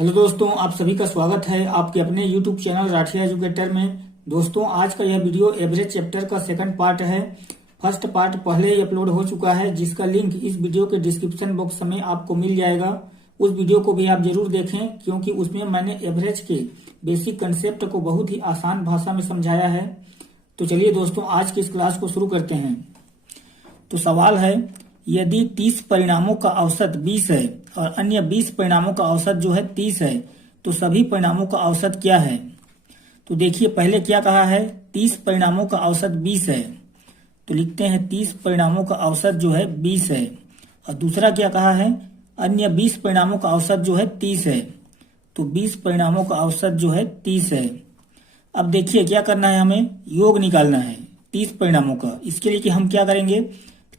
Hello दोस्तों, आप सभी का स्वागत है आपके अपने YouTube चैनल राठिया एजुकेटर में। दोस्तों, आज का यह वीडियो एवरेज चैप्टर का सेकंड पार्ट है। फर्स्ट पार्ट पहले ही अपलोड हो चुका है, जिसका लिंक इस वीडियो के डिस्क्रिप्शन बॉक्स में आपको मिल जाएगा। उस वीडियो को भी आप जरूर देखें, क्योंकि उसमें मैंने एवरेज के बेसिक कंसेप्ट को बहुत ही आसान भाषा में समझाया है। तो चलिए दोस्तों, आज की इस क्लास को शुरू करते हैं। तो सवाल है, यदि 30 परिणामों का औसत 20 है और अन्य 20 परिणामों का औसत जो है 30 है, तो सभी परिणामों का औसत क्या है? तो देखिए, पहले क्या कहा है, 30 परिणामों का औसत 20 है, तो लिखते हैं 30 परिणामों का औसत जो है 20 है। और दूसरा क्या कहा है, अन्य 20 परिणामों का औसत जो है 30 है, तो 20 परिणामों का औसत जो है 30 है। अब देखिए क्या करना है, हमें योग निकालना है 30 परिणामों का। इसके लिए कि हम क्या करेंगे,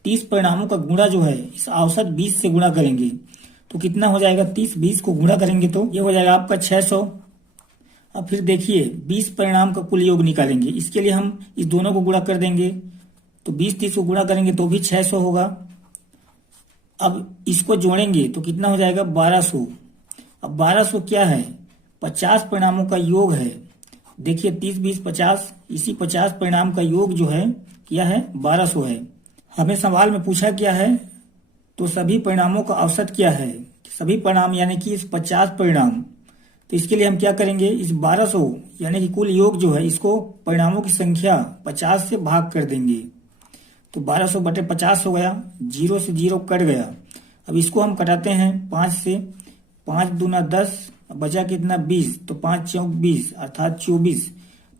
30 परिणामों का गुणा जो है इस औसत 20 से गुणा करेंगे, तो कितना हो जाएगा, 30-20 को गुणा करेंगे तो ये हो जाएगा आपका 600। अब फिर देखिए 20 परिणाम का कुल योग निकालेंगे, इसके लिए हम इस दोनों को गुणा कर देंगे, तो 20-30 को गुणा करेंगे तो भी 600 होगा। अब इसको जोड़ेंगे तो कितना हो जाएगा, 1200। अब 1200 क्या है, 50 परिणामों का योग है। देखिए 30-20-50, इसी 50 परिणाम का योग जो है क्या है, 1200 है। हमें सवाल में पूछा क्या है, तो सभी परिणामों का औसत क्या है, सभी परिणाम यानी कि इस 50 परिणाम। तो इसके लिए हम क्या करेंगे, इस 1200 यानी कि कुल योग जो है इसको परिणामों की संख्या 50 से भाग कर देंगे, तो 1200/50 हो गया, 0 से 0 कट गया। अब इसको हम कटाते हैं 5 से, 5 दूना 10, बचा कितना 20, तो 5 चौक 20 अर्थात 24।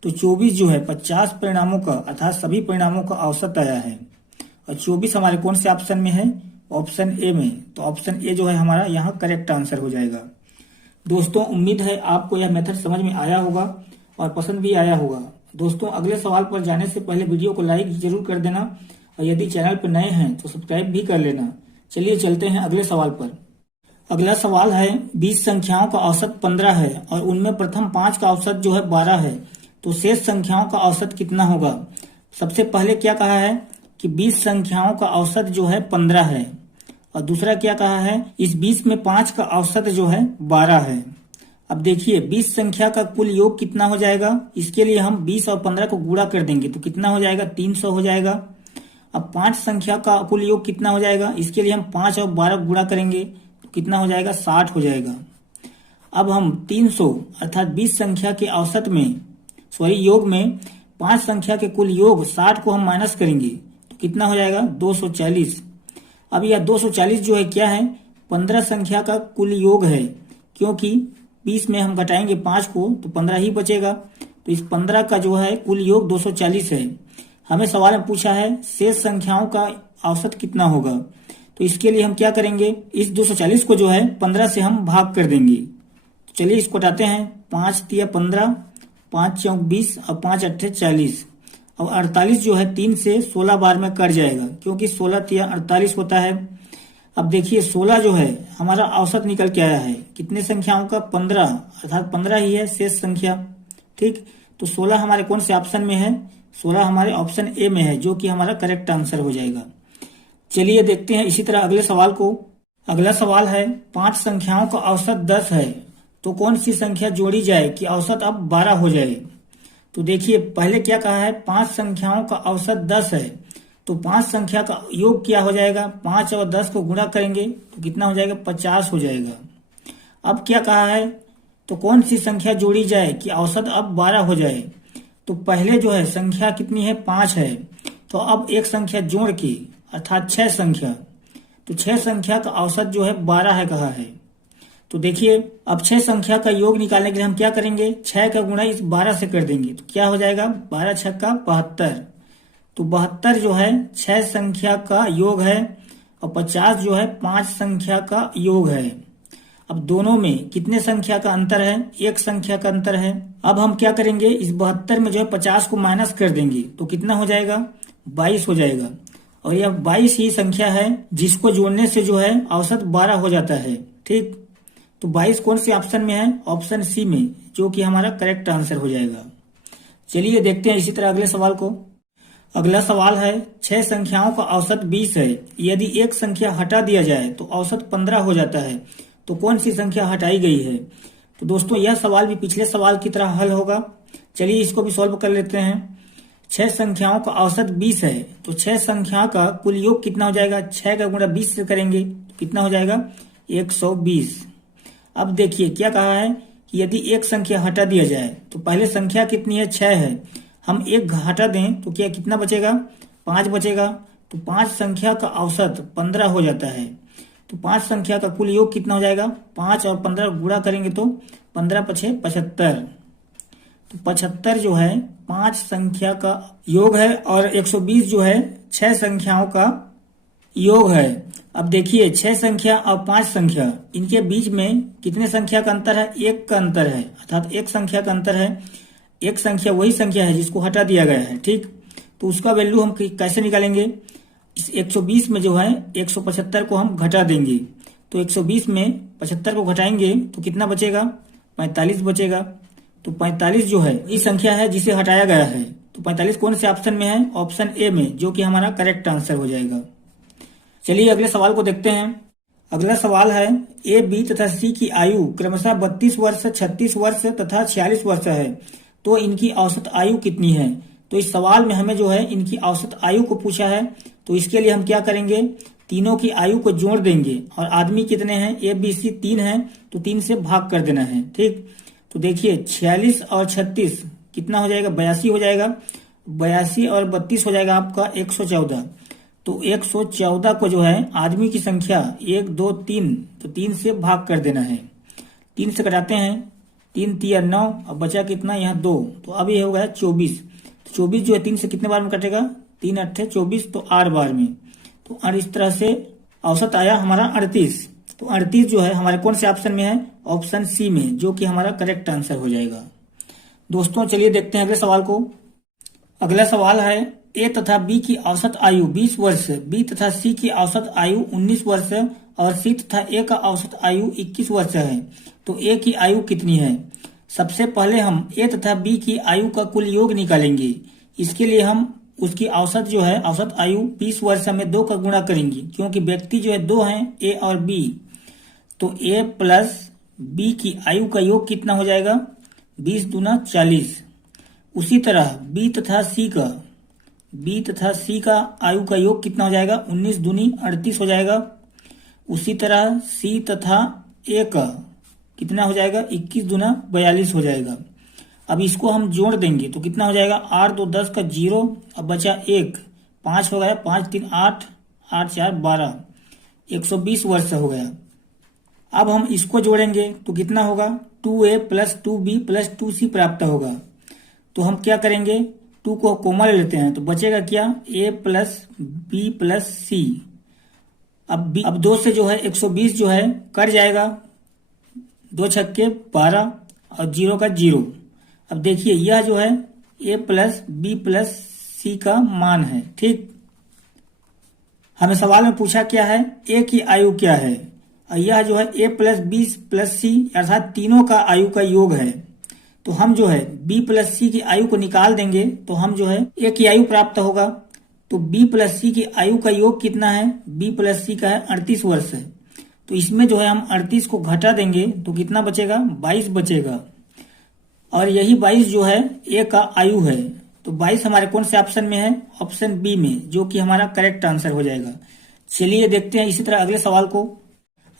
तो 24 जो है 50 परिणामों का अर्थात सभी परिणामों का औसत आया है। और 24 हमारे कौन से ऑप्शन में है, ऑप्शन ए में। तो ऑप्शन ए जो है हमारा यहाँ करेक्ट आंसर हो जाएगा। दोस्तों, उम्मीद है आपको यह मेथड समझ में आया होगा और पसंद भी आया होगा। दोस्तों, अगले सवाल पर जाने से पहले वीडियो को लाइक जरूर कर देना, और यदि चैनल पर नए हैं तो सब्सक्राइब भी कर लेना। चलिए चलते हैं अगले सवाल पर। अगला सवाल है, 20 संख्याओं का औसत 15 है और उनमें प्रथम 5 का औसत जो है 12 है, तो शेष संख्याओं का औसत कितना होगा? सबसे पहले क्या कहा है कि 20 संख्याओं का औसत जो है 15 है, और दूसरा क्या कहा है, इस 20 में 5 का औसत जो है 12 है। अब देखिए 20 संख्या का कुल योग कितना हो जाएगा, इसके लिए हम 20 और 15 को गुणा कर देंगे, तो कितना हो जाएगा, 300 हो जाएगा। अब 5 संख्या का कुल योग कितना हो जाएगा, इसके लिए हम 5 और 12 गुणा करेंगे, तो कितना हो जाएगा, 60 हो जाएगा। अब हम 300 अर्थात 20 संख्या के औसत में योग में 5 संख्या के कुल योग 60 को हम माइनस करेंगे, तो कितना हो जाएगा, 240। अब यह 240 जो है क्या है, 15 संख्या का कुल योग है, क्योंकि 20 में हम घटाएंगे 5 को तो 15 ही बचेगा, तो इस 15 का जो है कुल योग 240 है। हमें सवाल में पूछा है शेष संख्याओं का औसत कितना होगा, तो इसके लिए हम क्या करेंगे, इस 240 को जो है 15 से हम भाग कर देंगे। तो चलिए इसको हटाते हैं, 5 तिया 15, 5 चौक 20 और 5 अट्ठे 40। अब 48 जो है 3 से 16 बार में कट जाएगा, क्योंकि 16 तिया 48 होता है। अब देखिए 16 जो है हमारा औसत निकल के आया है, कितने संख्याओं का, 15, अर्थात 15 ही है शेष संख्या। ठीक, तो 16 हमारे कौन से ऑप्शन में है, 16 हमारे ऑप्शन ए में है, जो कि हमारा करेक्ट आंसर हो जाएगा। चलिए देखते हैं इसी तरह अगले सवाल को। अगला सवाल है, 5 संख्याओं का औसत 10 है, तो कौन सी संख्या जोड़ी जाए कि औसत अब 12 हो जाए? तो देखिए पहले क्या कहा है, 5 संख्याओं का औसत 10 है, तो 5 संख्या का योग क्या हो जाएगा, 5 और 10 को गुणा करेंगे तो कितना हो जाएगा, 50 हो जाएगा। अब क्या कहा है, तो कौन सी संख्या जोड़ी जाए कि औसत अब 12 हो जाए? तो पहले जो है संख्या कितनी है, 5 है, तो अब एक संख्या जोड़ के अर्थात 6 संख्या, तो 6 संख्या का औसत जो है 12 है कहा है। तो देखिए अब 6 संख्या का योग निकालने के लिए हम क्या करेंगे, 6 का गुणा इस 12 से कर देंगे, तो क्या हो जाएगा, 12 छक्का 72। तो 72 जो है 6 संख्या का योग है, और 50 जो है 5 संख्या का योग है। अब दोनों में कितने संख्या का अंतर है, एक संख्या का अंतर है। अब हम क्या करेंगे, इस 72 में जो है 50 को माइनस कर देंगे, तो कितना हो जाएगा, 22 हो जाएगा। और यह 22 ही संख्या है जिसको जोड़ने से जो है औसत 12 हो जाता है। ठीक, तो 22 कौन से ऑप्शन में है, ऑप्शन सी में, जो कि हमारा करेक्ट आंसर हो जाएगा। चलिए देखते हैं इसी तरह अगले सवाल को। अगला सवाल है, 6 संख्याओं का औसत 20 है, यदि एक संख्या हटा दिया जाए तो औसत 15 हो जाता है, तो कौन सी संख्या हटाई गई है। तो दोस्तों यह सवाल भी पिछले सवाल की तरह हल होगा। चलिए इसको भी सॉल्व कर लेते हैं। 6 संख्याओं का औसत 20 है, तो 6 संख्या का कुल योग कितना हो जाएगा। 6 का गुणा 20 से करेंगे तो कितना हो जाएगा 120। अब देखिए क्या कहा है कि यदि एक संख्या हटा दिया जाए तो पहले संख्या कितनी है 6 है, हम एक घटा दें तो क्या कितना बचेगा 5 बचेगा। तो 5 संख्या का औसत 15 हो जाता है। तो 5 संख्या का कुल योग कितना हो जाएगा 5 और 15 गुणा करेंगे तो 15 पछे 75। तो 75 जो है 5 संख्या का योग है और 120 जो है 6 संख्याओं का योग है। अब देखिए 6 संख्या और 5 संख्या इनके बीच में कितने संख्या का अंतर है, 1 का अंतर है, अर्थात 1 संख्या का अंतर है। एक संख्या वही संख्या है जिसको हटा दिया गया है, ठीक। तो उसका वैल्यू हम कैसे निकालेंगे, इस 120 में जो है 175 को हम घटा देंगे। तो 120 में 75 को घटाएंगे तो कितना बचेगा 45 बचेगा। तो 45 जो है ये संख्या है जिसे हटाया गया है। तो 45 कौन से ऑप्शन में है, ऑप्शन ए में, जो कि हमारा करेक्ट आंसर हो जाएगा। चलिए अगले सवाल को देखते हैं। अगला सवाल है ए, बी तथा सी की आयु क्रमशः 32 वर्ष, 36 वर्ष तथा 46 वर्ष है, तो इनकी औसत आयु कितनी है। तो इस सवाल में हमें जो है इनकी औसत आयु को पूछा है। तो इसके लिए हम क्या करेंगे, तीनों की आयु को जोड़ देंगे और आदमी कितने हैं ए बी सी 3 है, तो 3 से भाग कर देना है, ठीक। तो देखिए 46 और 36 कितना हो जाएगा 82 हो जाएगा, 82 और 32 हो जाएगा आपका 114। तो 114 को जो है आदमी की संख्या 1 2 3, तो 3 से भाग कर देना है। 3 से घटाते हैं, 3 3 9, अब बचा कितना यहाँ 2, तो अब ये हो गया 24। तो 24 जो है 3 से कितने बार में कटेगा, 3 8 24, तो 8 बार में। तो और इस तरह से औसत आया हमारा 38। तो 38 जो है हमारे कौन से ऑप्शन में है, ऑप्शन सी में, जो कि हमारा करेक्ट आंसर हो जाएगा। दोस्तों चलिए देखते हैं अगले सवाल को। अगला सवाल है ए तथा बी की औसत आयु 20 वर्ष, बी तथा सी की औसत आयु 19 वर्ष और सी तथा ए का औसत आयु 21 वर्ष है, तो ए की आयु कितनी है। सबसे पहले हम ए तथा बी की आयु का कुल योग निकालेंगे। इसके लिए हम उसकी औसत जो है औसत आयु 20 वर्ष में 2 का गुणा करेंगे, क्योंकि व्यक्ति जो है 2 हैं ए और बी। तो ए प्लस बी की आयु का योग कितना हो जाएगा 20 दूना 40। उसी तरह बी तथा सी का आयु का योग कितना हो जाएगा 19 दूनी 38 हो जाएगा। उसी तरह सी तथा ए का कितना हो जाएगा 21 दूना 42 हो जाएगा। अब इसको हम जोड़ देंगे तो कितना हो जाएगा 8 2 10 का 0, अब बचा 1, 5 हो गया, 5 3 8, 8 4 12, 120 वर्ष हो गया। अब हम इसको जोड़ेंगे तो कितना होगा 2a plus 2b plus 2c प्राप्त होगा। तो हम क्या करेंगे 2 को कॉमन ले लेते हैं, तो बचेगा क्या a plus b plus c। अब 2 से जो है 120 जो है कट जाएगा, 2 छक्के 12 और 0 का 0। अब देखिए यह जो है a प्लस बी प्लस सी का मान है, ठीक। हमें सवाल में पूछा क्या है a की आयु क्या है, और यह जो है a प्लस बी प्लस सी अर्थात तीनों का आयु का योग है। तो हम जो है b प्लस सी की आयु को निकाल देंगे तो हम जो है a की आयु प्राप्त होगा। तो b प्लस सी की आयु का योग कितना है, b प्लस सी का है 38 वर्ष है। तो इसमें जो है हम 38 को घटा देंगे तो कितना बचेगा 22 बचेगा, और यही 22 जो है a का आयु है। तो 22 हमारे कौन से ऑप्शन में है, ऑप्शन बी में, जो कि हमारा करेक्ट आंसर हो जाएगा। चलिए देखते हैं इसी तरह अगले सवाल को।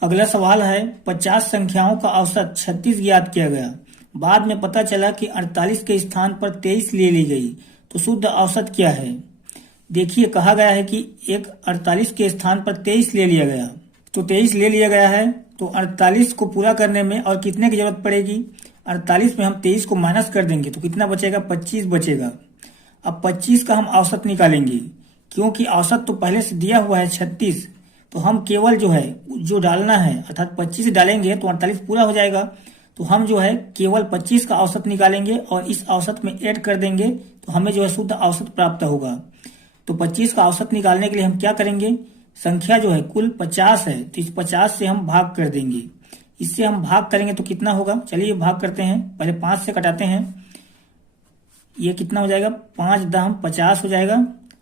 अगला सवाल है 50 संख्याओं का औसत 36 ज्ञात किया गया, बाद में पता चला कि 48 के स्थान पर 23 ले ली गई, तो शुद्ध औसत क्या है। देखिए कहा गया है कि एक 48 के स्थान पर 23 ले लिया गया, तो 23 ले लिया गया है, तो 48 को पूरा करने में और कितने की जरूरत पड़ेगी, 48 में हम 23 को माइनस कर देंगे तो कितना बचेगा 25 बचेगा। अब 25 का हम औसत निकालेंगे, क्योंकि औसत तो पहले से दिया हुआ है 36, तो हम केवल जो है जो डालना है अर्थात 25 डालेंगे तो 48 पूरा हो जाएगा। तो हम जो है केवल 25 का औसत निकालेंगे और इस औसत में ऐड कर देंगे तो हमें जो है शुद्ध औसत प्राप्त होगा। तो 25 का औसत निकालने के लिए हम क्या करेंगे, संख्या जो है कुल 50 है, तो इस 50 से हम भाग कर देंगे। इससे हम भाग करेंगे तो कितना होगा, चलिए भाग करते हैं। पहले 5 से कटाते हैं, ये कितना हो जाएगा 5 दाम 50 हो जाएगा,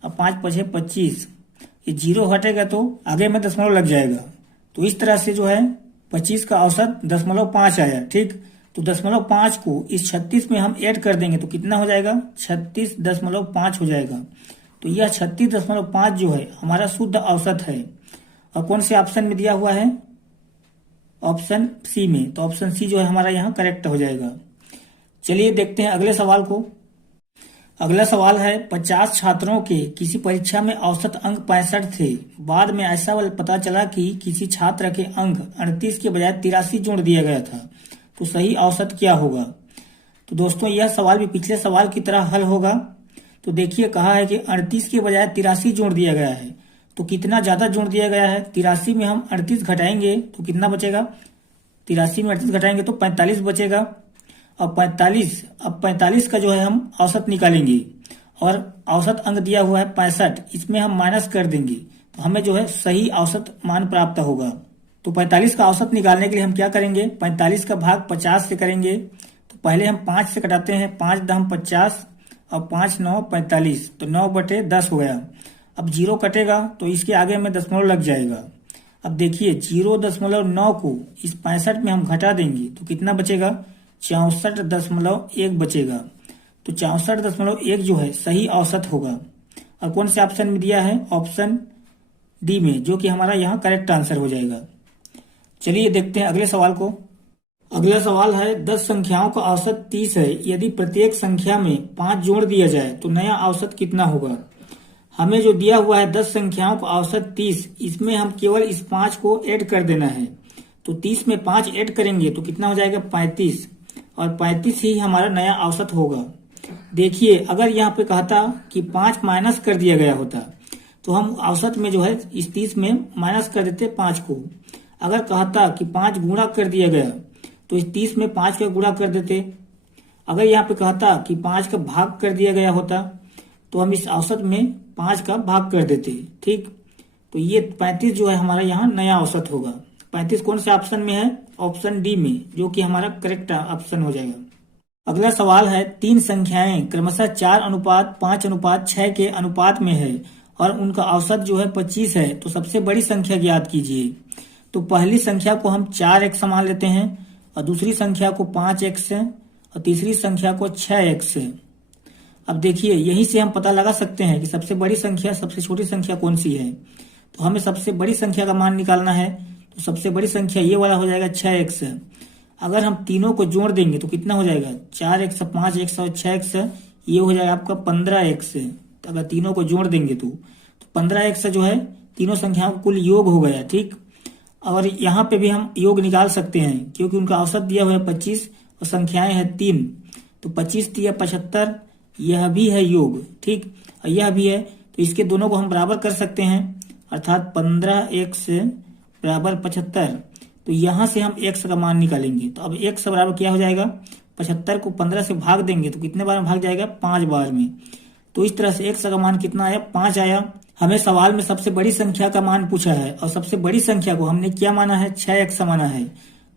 अब 5 5 25, ये 0 हटेगा तो आगे में दशमलव लग जाएगा। तो इस तरह से जो है 25 का औसत 0.5 आया। ठीक, तो 0.5 को इस 36 में हम ऐड कर देंगे तो कितना हो जाएगा, 36.5 हो जाएगा। तो यह 36.5 जो है हमारा शुद्ध औसत है। और कौन से ऑप्शन में दिया हुआ है, ऑप्शन सी में। तो ऑप्शन सी जो है हमारा यहाँ करेक्ट हो जाएगा। चलिए देखते हैं अगले सवाल को। अगला सवाल है, 50 छात्रों के किसी परीक्षा में औसत अंक 65 थे। बाद में ऐसा पता चला कि किसी छात्र के अंक 38 के बजाय 83 जोड़ दिया गया था, तो सही औसत क्या होगा। तो दोस्तों यह सवाल भी पिछले सवाल की तरह हल होगा। तो देखिए कहा है कि 38 के बजाय 83 जोड़ दिया गया है, तो कितना ज्यादा जोड़ दिया गया है। 83 में हम 38 घटाएंगे तो कितना बचेगा, 83 में 38 घटाएंगे तो 45 बचेगा। अब 45 का जो है हम औसत निकालेंगे और औसत अंक दिया हुआ है 65, इसमें हम माइनस कर देंगे तो हमें जो है सही औसत मान प्राप्त होगा। तो 45 का औसत निकालने के लिए हम क्या करेंगे, 45 का भाग 50 से करेंगे। तो पहले हम 5 से कटाते हैं, 5 दम 50 और 5 9 45, तो 9/10 हो गया। अब 0 कटेगा तो इसके आगे में दशमलव लग जाएगा। अब देखिए 0.9 को इस 65 में हम घटा देंगे तो कितना बचेगा, 64.1 बचेगा। तो 64.1 जो है सही औसत होगा। और कौन से ऑप्शन में दिया है, ऑप्शन डी में, जो कि हमारा यहाँ करेक्ट आंसर हो जाएगा। चलिए देखते हैं अगले सवाल को। अगला सवाल है, 10 संख्याओं का औसत 30 है। यदि प्रत्येक संख्या में 5 जोड़ दिया जाए तो नया औसत कितना होगा। हमें जो दिया हुआ है 10 संख्याओं का औसत 30, इसमें हम केवल इस 5 को ऐड कर देना है। तो 30 में 5 ऐड करेंगे तो कितना हो जाएगा, 35, और 35 ही हमारा नया औसत होगा। देखिए अगर यहाँ पे कहता कि 5 माइनस कर दिया गया होता तो हम औसत में जो है इस 30 में माइनस कर देते 5 को। अगर कहता कि 5 गुणा कर दिया गया तो इस 30 में 5 का गुणा कर देते। अगर यहाँ पे कहता कि 5 का भाग कर दिया गया होता तो हम इस औसत में 5 का भाग कर देते। ठीक, तो ये 35 जो है हमारा यहाँ नया औसत होगा। 35 कौन से ऑप्शन में है, ऑप्शन डी में, जो कि हमारा करेक्ट ऑप्शन हो जाएगा। अगला सवाल है, 3 संख्याएं क्रमशः 4:5:6 के अनुपात में है और उनका औसत जो है 25 है, तो सबसे बड़ी संख्या ज्ञात कीजिए। तो पहली संख्या को हम 4x मान लेते हैं और दूसरी संख्या को 5x और तीसरी संख्या को 6x। अब देखिए यहीं से हम पता लगा सकते हैं कि सबसे बड़ी संख्या सबसे छोटी संख्या कौन सी है। तो हमें सबसे बड़ी संख्या का मान निकालना है। तो सबसे बड़ी संख्या ये वाला हो जाएगा 6x। अगर हम तीनों को जोड़ देंगे तो कितना हो जाएगा, 4x 5x और 6x, ये हो जाएगा आपका 15x। तो अगर तीनों को जोड़ देंगे तो 15x जो है तीनों संख्याओं का कुल योग हो गया। ठीक, और यहाँ पे भी हम योग निकाल सकते हैं क्योंकि उनका औसत दिया हुआ है 25 और संख्याएं हैं 3, तो 25 दिया 75, यह भी है योग। ठीक, और यह भी है, तो इसके दोनों को हम बराबर कर सकते हैं, अर्थात 15x बराबर 75। तो यहाँ से हम x का मान निकालेंगे। तो अब x बराबर क्या हो जाएगा, 75 को 15 से भाग देंगे तो कितने बार में भाग जाएगा, 5 बार में। तो इस तरह से x का मान कितना आया, 5 आया। हमें सवाल में सबसे बड़ी संख्या का मान पूछा है और सबसे बड़ी संख्या को हमने क्या माना है, 6x माना है।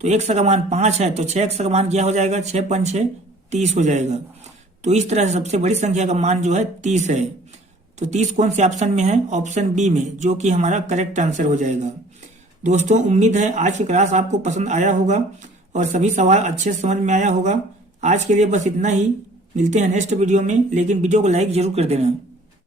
तो x का मान 5 है, तो 6x का मान क्या हो जाएगा, 6 5 6 30 हो जाएगा। तो इस तरह से सबसे बड़ी संख्या का मान जो है 30 है। तो 30 कौन से ऑप्शन में है, ऑप्शन बी में, जो कि हमारा करेक्ट आंसर हो जाएगा। दोस्तों उम्मीद है आज की क्लास आपको पसंद आया होगा और सभी सवाल अच्छे से समझ में आया होगा। आज के लिए बस इतना ही, मिलते हैं नेक्स्ट वीडियो में, लेकिन वीडियो को लाइक जरूर कर देना।